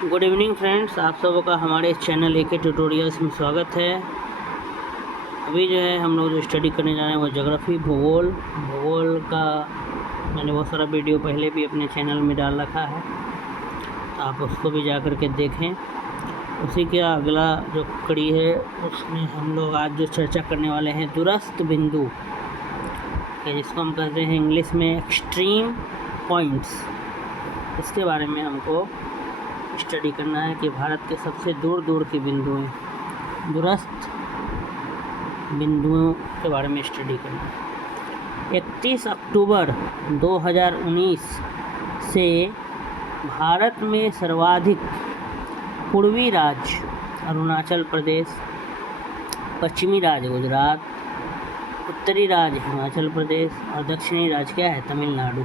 Good evening friends, आप सबों का हमारे चैनल एके ट्यूटोरियल्स में स्वागत है। अभी जो है हम लोग जो स्टडी करने जा रहे हैं वो ज्योग्राफी भूगोल का मैंने बहुत सारा वीडियो पहले भी अपने चैनल में डाल रखा है, तो आप उसको भी जा कर के देखें। उसी का अगला जो कड़ी है उसमें हम लोग आज जो चर्चा करने वाले हैं दूरस्थ बिंदु, जिसको हम कहते हैं इंग्लिश में एक्सट्रीम पॉइंट्स। इसके बारे में हमको स्टडी करना है कि भारत के सबसे दूर दूर के बिंदुएं, दूरस्थ बिंदुओं के बारे में स्टडी करना है। 31 अक्टूबर 2019 से भारत में सर्वाधिक पूर्वी राज्य अरुणाचल प्रदेश, पश्चिमी राज्य गुजरात, उत्तरी राज्य हिमाचल प्रदेश और दक्षिणी राज्य क्या है, तमिलनाडु।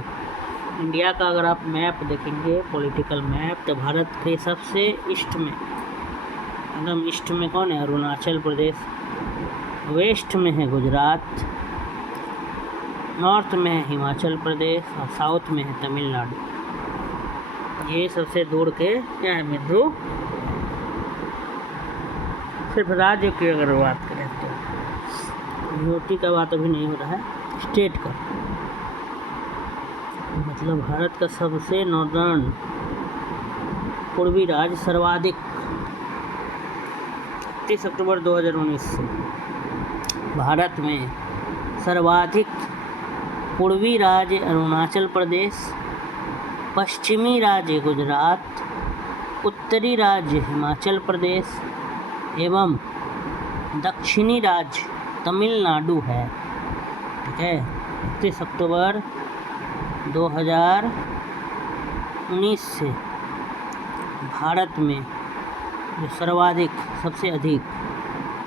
इंडिया का अगर आप मैप देखेंगे, पॉलिटिकल मैप, तो भारत के सबसे ईस्ट में, एकदम ईस्ट में कौन है, अरुणाचल प्रदेश, वेस्ट में है गुजरात, नॉर्थ में है हिमाचल प्रदेश और साउथ में है तमिलनाडु। ये सबसे दूर के क्या है बिंदु। सिर्फ राज्य की अगर बात करें तो यूटी का बात अभी नहीं हो रहा है, स्टेट का, मतलब भारत का सबसे नॉर्दर्न पूर्वी राज्य सर्वाधिक 31 अक्टूबर 2019 से भारत में सर्वाधिक पूर्वी राज्य अरुणाचल प्रदेश, पश्चिमी राज्य गुजरात, उत्तरी राज्य हिमाचल प्रदेश एवं दक्षिणी राज्य तमिलनाडु है। ठीक है, 31 अक्टूबर 2019 से भारत में जो सर्वाधिक, सबसे अधिक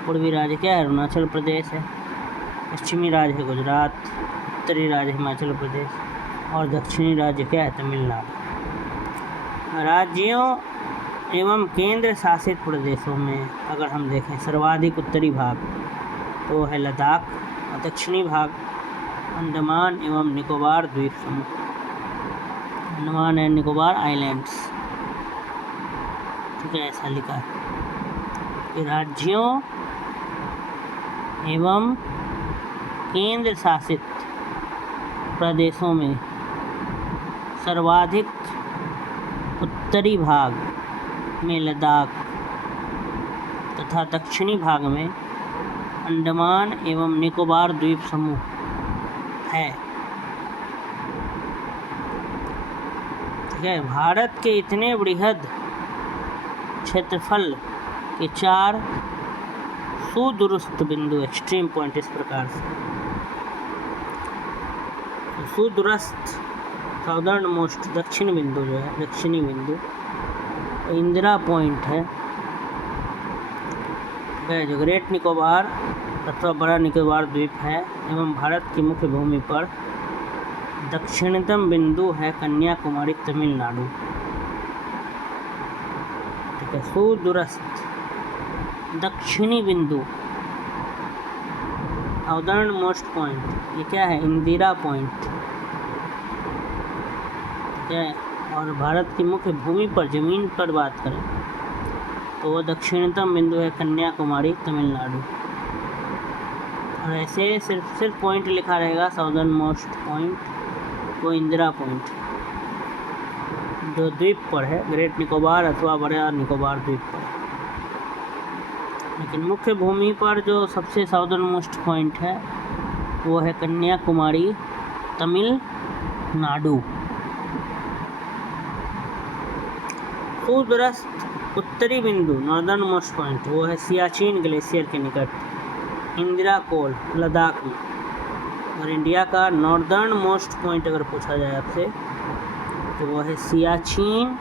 पूर्वी राज्य क्या है, अरुणाचल प्रदेश है, पश्चिमी राज्य है गुजरात, उत्तरी राज्य हिमाचल प्रदेश और दक्षिणी राज्य क्या है, तमिलनाडु। राज्यों एवं केंद्र शासित प्रदेशों में अगर हम देखें, सर्वाधिक उत्तरी भाग तो है लद्दाख और दक्षिणी भाग अंडमान एवं निकोबार द्वीप समूह, अंडमान एंड निकोबार आइलैंड्स। ठीक है, ऐसा लिखा है कि राज्यों एवं केंद्र शासित प्रदेशों में सर्वाधिक उत्तरी भाग में लद्दाख तथा दक्षिणी भाग में अंडमान एवं निकोबार द्वीप समूह है। ठीक है, भारत के इतने बृहद क्षेत्रफल के 4 सुदूरस्थ बिंदु, एक्सट्रीम पॉइंट इस प्रकार से। सुदूरस्थ साउदर्न मोस्ट दक्षिण बिंदु जो है, दक्षिणी बिंदु इंदिरा पॉइंट है, जो ग्रेट निकोबार अथवा बड़ा निकोबार द्वीप है एवं भारत की मुख्य भूमि पर दक्षिणतम बिंदु है कन्याकुमारी, तमिलनाडु। ठीक है, सुदूरस्थ दक्षिणी बिंदु साउदर्न मोस्ट पॉइंट, ये क्या है, इंदिरा पॉइंट। ठीक है, और भारत की मुख्य भूमि पर, जमीन पर बात करें तो वह दक्षिणतम बिंदु है कन्याकुमारी, तमिलनाडु। और ऐसे सिर्फ पॉइंट लिखा रहेगा, साउदर्न मोस्ट पॉइंट वो इंदिरा पॉइंट जो द्वीप पर है, ग्रेट निकोबार अथवा बड़ा निकोबार द्वीप पर। लेकिन मुख्य भूमि पर जो सबसे साउदर्न मोस्ट पॉइंट है वो है कन्याकुमारी, तमिलनाडु। सुदूरस्थ उत्तरी बिंदु, नॉर्दर्न मोस्ट पॉइंट, वो है सियाचिन ग्लेशियर के निकट, इंदिरा कोल, लद्दाख में। और इंडिया का नॉर्दर्न मोस्ट पॉइंट अगर पूछा जाए आपसे तो वो है सियाचिन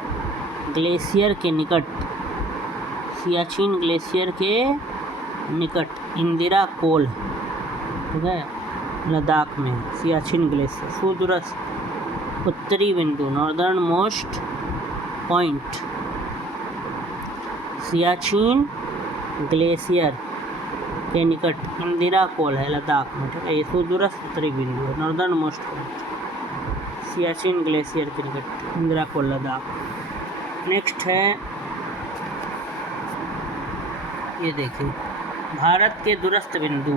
ग्लेशियर के निकट, सियाचिन ग्लेशियर के निकट इंदिरा कोल। ठीक है, लद्दाख में सियाचिन ग्लेशियर। सुदूरस्थ उत्तरी बिंदु, northern most point Siachen glacier के निकट इंदिरा कोल है, लद्दाख में। ठीक है, ये सुदूरस्थ उत्तरी बिंदु है, northern most point Siachen glacier के निकट इंदिरा कोल, लद्दाख। नेक्स्ट है ये देखिए भारत के दूरस्थ बिंदु,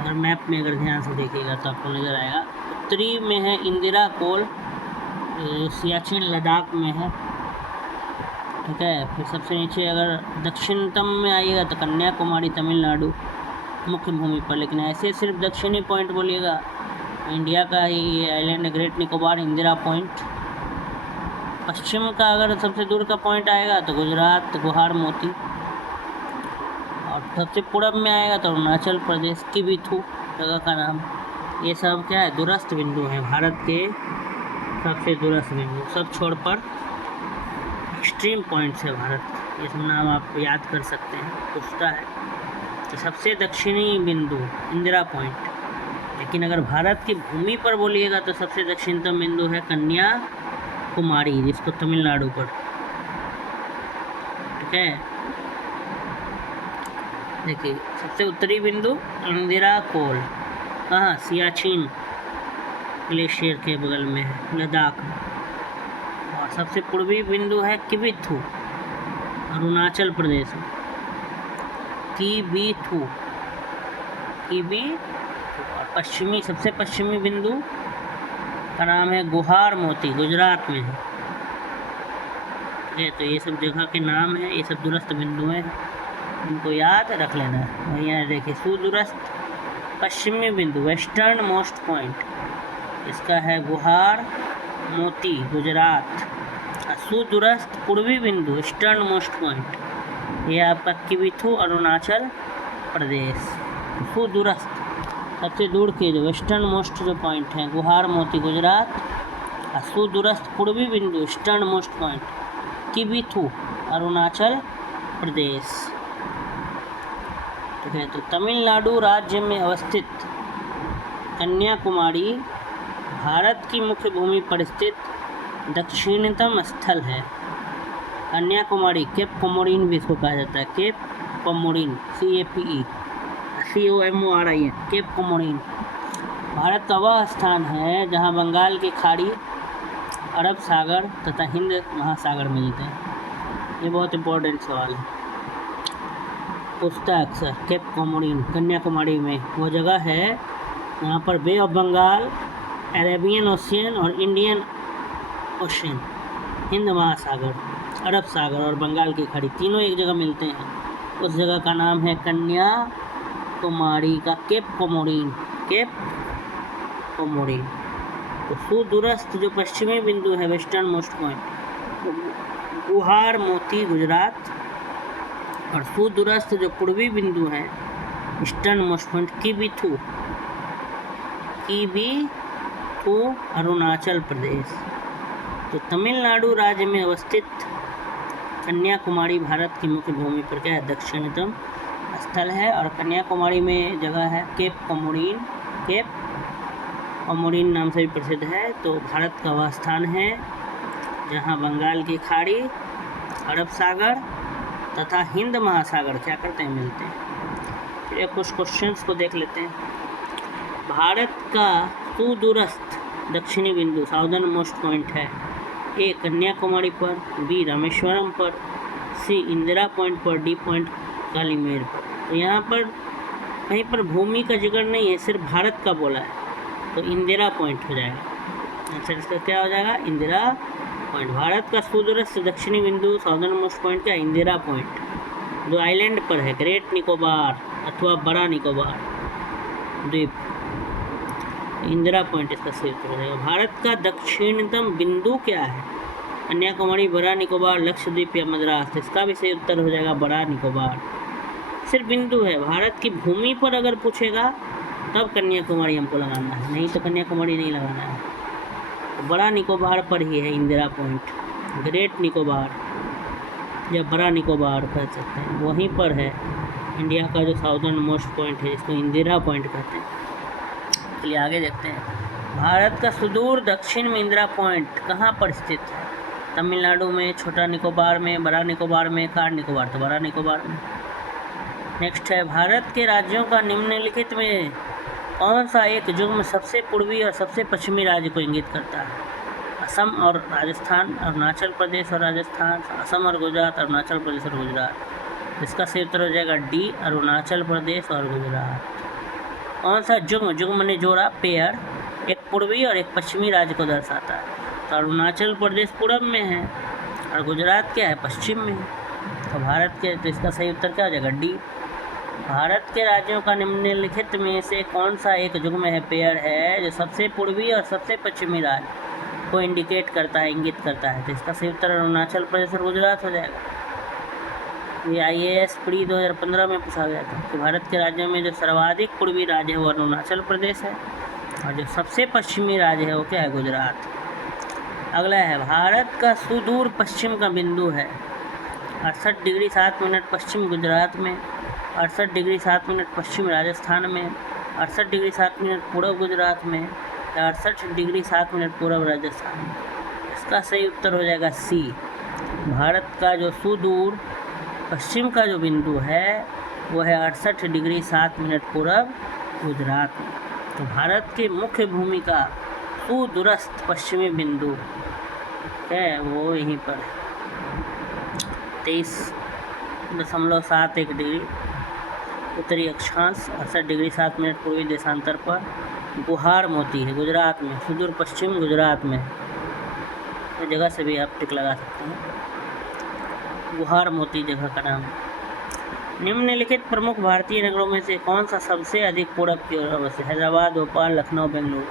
अगर मैप में अगर ध्यान से देखिएगा तो आपको नज़र आएगा। उत्तरी में है इंदिरा कोल, सियाचिन लद्दाख में है, ठीक है। फिर सबसे नीचे अगर दक्षिणतम में आइएगा तो कन्याकुमारी तमिलनाडु मुख्य भूमि पर, लेकिन ऐसे सिर्फ दक्षिणी पॉइंट बोलिएगा इंडिया का ही island great Nicobar Indira point. पश्चिम का अगर सबसे दूर का पॉइंट आएगा तो गुजरात गुहार मोती, और सबसे पूरब में आएगा तो अरुणाचल प्रदेश किबिथू जगह का नाम। ये सब क्या है, दूरस्थ बिंदु हैं, भारत के सबसे दूरस्थ बिंदु। सब छोड़ पर एक्सट्रीम पॉइंट्स है भारत, ये सब नाम आप याद कर सकते हैं, पूछता है। तो सबसे दक्षिणी बिंदु इंदिरा पॉइंट, लेकिन अगर भारत की भूमि पर बोलिएगा तो सबसे दक्षिणतम बिंदु है कन्याकुमारी, जिसको तमिलनाडु पर, ठीक है। देखिए सबसे उत्तरी बिंदु इंदिरा कोल, कहाँ, सियाचिन ग्लेशियर के बगल में है, लद्दाख में। और सबसे पूर्वी बिंदु है किबिथू, अरुणाचल प्रदेश में, किबिथू। और पश्चिमी, सबसे पश्चिमी बिंदु का नाम है गुहार मोती, गुजरात में है, तो ये सब जगह के नाम है, ये सब दूरस्थ बिंदु हैं, इनको याद रख लेना है। यहाँ देखिए सुदूरस्थ पश्चिमी बिंदु वेस्टर्न मोस्ट पॉइंट, इसका है गुहार मोती गुजरात। सुदूरस्थ पूर्वी बिंदु ईस्टर्न मोस्ट पॉइंट, ये आपका किबिथू अरुणाचल प्रदेश। सुदूरस्थ सबसे दूर के जो वेस्टर्न मोस्ट जो पॉइंट हैं गुहार मोती गुजरात, और सुदूरस्थ पूर्वी बिंदु eastern most point Kibithu Arunachal Pradesh, ठीक है। तो तमिलनाडु राज्य में अवस्थित कन्याकुमारी भारत की मुख्य भूमि पर स्थित दक्षिणतम स्थल है। कन्याकुमारी केप कोमोरिन भी इसको कहा जाता है, Cape Comorin, COMORIN, Cape Comorin भारत का वह स्थान है जहां बंगाल की खाड़ी, अरब सागर तथा हिंद महासागर मिलते हैं। ये बहुत इम्पोर्टेंट सवाल है, पूछता है अक्सर। केप कोमोरिन कन्याकुमारी में वो जगह है यहाँ पर बे ऑफ बंगाल, अरेबियन ओशियन और इंडियन ओशियन, हिंद महासागर, अरब सागर और बंगाल की खाड़ी तीनों एक जगह मिलते हैं। उस जगह का नाम है कन्याकुमारी का केप कोमोरिन, केप कोमोरिन। तो सुदूरस्थ जो पश्चिमी बिंदु है वेस्टर्न मोस्ट पॉइंट गुहार मोती गुजरात, और सुदूरस्थ जो पूर्वी बिंदु है eastern most point Kibithu Arunachal Pradesh. तो तमिलनाडु राज्य में अवस्थित कन्याकुमारी भारत की मुख्य भूमि पर क्या है, दक्षिणतम स्थल है। और कन्याकुमारी में जगह है केप कोमोरिन, केप कोमोरिन नाम से भी प्रसिद्ध है। तो भारत का वह स्थान है जहां बंगाल की खाड़ी, अरब सागर तथा हिंद महासागर क्या करते हैं, मिलते हैं। फिर कुछ क्वेश्चंस को देख लेते हैं। भारत का सुदूरस्थ दक्षिणी बिंदु साउदर्न मोस्ट पॉइंट है, ए कन्याकुमारी पर, बी रामेश्वरम पर, सी इंदिरा पॉइंट पर, डी पॉइंट कालीमेर पर। तो यहाँ पर कहीं पर भूमि का जिक्र नहीं है, सिर्फ भारत का बोला है, तो इंदिरा पॉइंट हो जाएगा। अच्छा, इसका क्या हो जाएगा, इंदिरा पॉइंट। भारत का सुदूरस्थ दक्षिणी बिंदु साउदर्न मोस्ट पॉइंट क्या, इंदिरा पॉइंट, जो आइलैंड पर है, ग्रेट निकोबार अथवा बड़ा निकोबार द्वीप, इंदिरा पॉइंट इसका सही उत्तर हो जाएगा। भारत का दक्षिणतम बिंदु क्या है, कन्याकुमारी, बड़ा निकोबार, लक्षद्वीप या मद्रास। इसका भी सही उत्तर हो जाएगा बड़ा निकोबार। सिर्फ बिंदु है, भारत की भूमि पर अगर पूछेगा तब कन्याकुमारी हमको लगाना है, नहीं तो कन्याकुमारी नहीं लगाना है। तो बड़ा निकोबार पर ही है इंदिरा पॉइंट, ग्रेट निकोबार या बड़ा निकोबार कह सकते हैं, वहीं पर है इंडिया का जो साउदर्न मोस्ट पॉइंट है, जिसको इंदिरा पॉइंट कहते हैं। चलिए आगे देखते हैं। भारत का सुदूर दक्षिण में इंदिरा पॉइंट कहाँ पर स्थित है, तमिलनाडु में, छोटा निकोबार में, बड़ा निकोबार में, कार निकोबार, तो बड़ा निकोबार में। नेक्स्ट है, भारत के राज्यों का निम्नलिखित में कौन सा एक युग्म सबसे पूर्वी और सबसे पश्चिमी राज्य को इंगित करता है, असम और राजस्थान, अरुणाचल प्रदेश और राजस्थान, असम और गुजरात, अरुणाचल प्रदेश और गुजरात। इसका सही उत्तर हो जाएगा डी, अरुणाचल प्रदेश और गुजरात। कौन सा जुग्म, जुग्म माने जोड़ा, पेयर, एक पूर्वी और एक पश्चिमी राज्य को दर्शाता है? तो अरुणाचल प्रदेश पूर्व में है और गुजरात क्या है, पश्चिम में है। तो भारत के, तो इसका सही उत्तर क्या हो जाएगा, डी। भारत के राज्यों का निम्नलिखित में से कौन सा एक जुग्म है, पेयर है, जो सबसे पूर्वी और सबसे पश्चिमी राज्य को इंडिकेट करता है, इंगित करता है? तो इसका सही उत्तर अरुणाचल प्रदेश और गुजरात हो जाएगा। ये IAS प्री 2015 में पूछा गया था कि भारत के राज्यों में जो सर्वाधिक पूर्वी राज्य है वो अरुणाचल प्रदेश है और जो सबसे पश्चिमी राज्य है वो क्या है, गुजरात। अगला है, भारत का सुदूर पश्चिम का बिंदु है 68 डिग्री 7 मिनट पश्चिम गुजरात में, 68 डिग्री 7 मिनट पश्चिम राजस्थान में, 68 डिग्री 7 मिनट पूर्व गुजरात में या 68 डिग्री 7 मिनट पूर्व राजस्थान में? इसका सही उत्तर हो जाएगा सी। भारत का जो सुदूर पश्चिम का जो बिंदु है वो है 68 डिग्री 7 मिनट पूर्व गुजरात में। तो भारत की मुख्य भूमि का सुदूरस्थ पश्चिमी बिंदु है वो यहीं पर 23.71 डिग्री उत्तरी अक्षांश, 68 डिग्री 7 मिनट पूर्वी देशांतर पर गुहार मोती है, गुजरात में, सुदूर पश्चिम गुजरात में। तो जगह से भी आप टिक लगा सकते हैं, गुहार मोती जगह का नाम। निम्नलिखित प्रमुख भारतीय नगरों में से कौन सा सबसे अधिक पूरब की ओर अवस्थित है? हैदराबाद, भोपाल, लखनऊ, बेंगलुरु।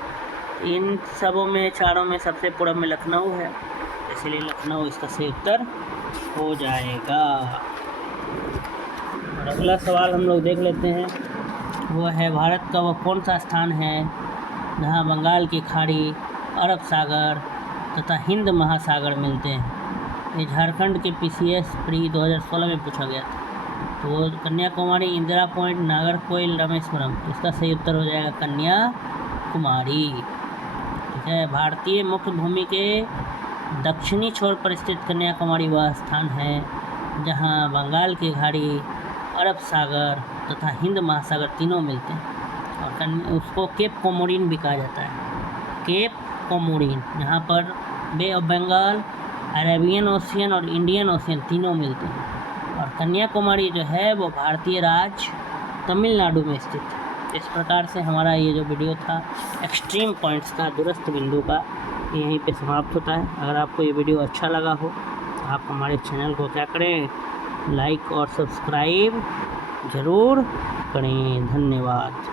इन सबों में, चारों में सबसे पूरब में लखनऊ है, इसलिए लखनऊ इसका सही उत्तर हो जाएगा। और अगला सवाल हम लोग देख लेते हैं, वो है भारत का वह कौन सा स्थान है जहाँ बंगाल की खाड़ी, अरब सागर तथा हिंद महासागर मिलते हैं? ये झारखंड के PCS प्री 2016 में पूछा गया था। तो कन्याकुमारी, इंदिरा पॉइंट, नागरकोइल, रामेश्वरम। इसका सही उत्तर हो जाएगा कन्याकुमारी। ठीक है, भारतीय मुख्य भूमि के दक्षिणी छोर पर स्थित कन्याकुमारी वह स्थान है जहां बंगाल की खाड़ी, अरब सागर तथा हिंद महासागर तीनों मिलते हैं और उसको केप कोमोरिन भी कहा जाता है। केप कोमोरिन, यहाँ पर बे ऑफ बंगाल, अरेबियन ओशियन और इंडियन ओशियन तीनों मिलते हैं। और कन्याकुमारी जो है वो भारतीय राज्य तमिलनाडु में स्थित है। इस प्रकार से हमारा ये जो वीडियो था एक्सट्रीम पॉइंट्स का, दूरस्थ बिंदु का, यहीं पे समाप्त होता है। अगर आपको ये वीडियो अच्छा लगा हो तो आप हमारे चैनल को क्या करें, लाइक और सब्सक्राइब ज़रूर करें। धन्यवाद।